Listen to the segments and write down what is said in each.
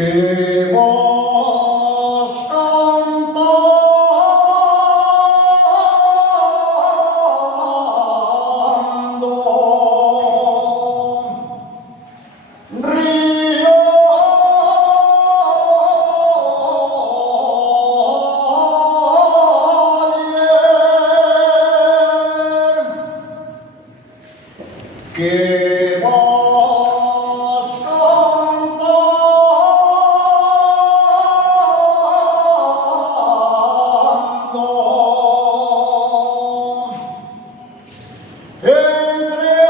que vas cantando, río ayer, que vas cantando entre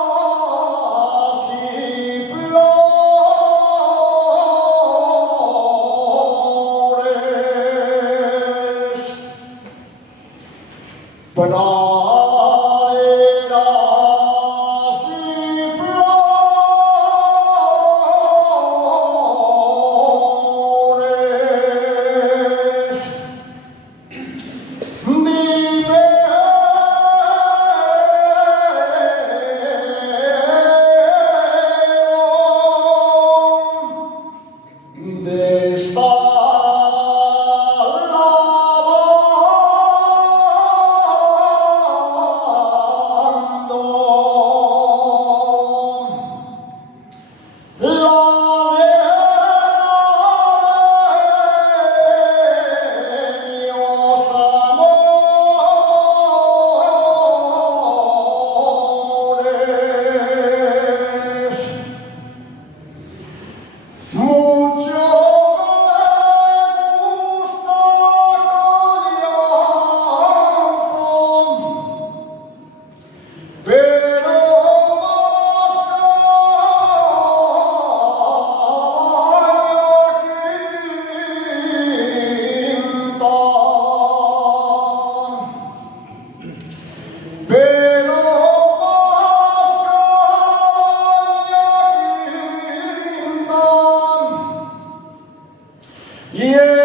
praderas y flores, praderas y flores. Dime dónde está mucho me gusta Colianzón, pero más caña Quintán, pero más caña Quintán. Yeah.